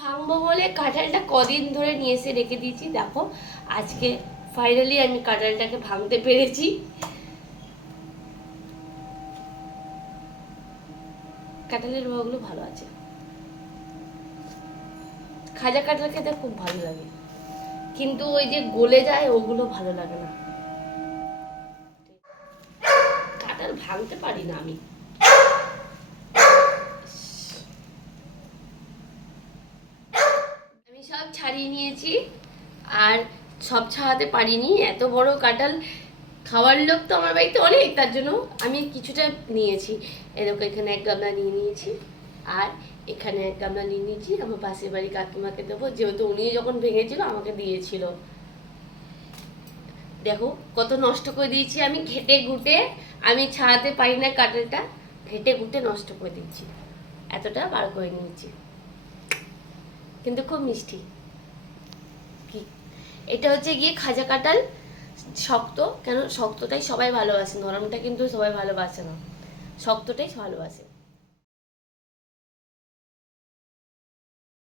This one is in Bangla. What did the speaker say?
ভাঙবো বলে কাঁঠালটা কদিন ধরে নিয়ে এসে রেখে দিয়েছি। দেখো আজকে ফাইনালি আমি কাঁঠালটাকে ভাঙতে পেরেছি। কাঁঠালের রোয়াগুলো ভালো আছে। খাজা কাঁঠাল খেতে খুব ভালো লাগে, কিন্তু ওই যে গলে যায় ওগুলো ভালো লাগে না। কাঁঠাল ভাঙতে পারি না আমি। আমি সব ছাড়িয়ে নিয়েছি, আর সব ছাড়াতে পারিনি। এত বড় কাঁঠাল, খাওয়ার লোক তো আমার বাড়িতে অনেক, তার জন্য আমি কিছুটা নিয়েছি। এরকম এখানে এক গামলা নিয়ে নিয়েছি, আর এখানে এক গামলা নিয়ে নিয়েছি। আমার পাশের বাড়ি কাকিমাকে দেবো, যেহেতু উনি যখন ভেঙেছিল আমাকে দিয়েছিল। দেখো কত নষ্ট করে দিয়েছি আমি, ঘেটে ঘুটে। আমি ছাড়াতে পারি না কাঁঠালটা, ঘেটে ঘুটে নষ্ট করে দিচ্ছি। এতটা বার করে নিয়েছি, কিন্তু খুব মিষ্টি। কি এটা হচ্ছে গিয়ে খাজা কাঁঠাল। শক্ত, কেন শক্তটাই সবাই ভালোবাসে, নরমটা কিন্তু সবাই ভালোবাসে না, শক্তটাই ভালোবাসে।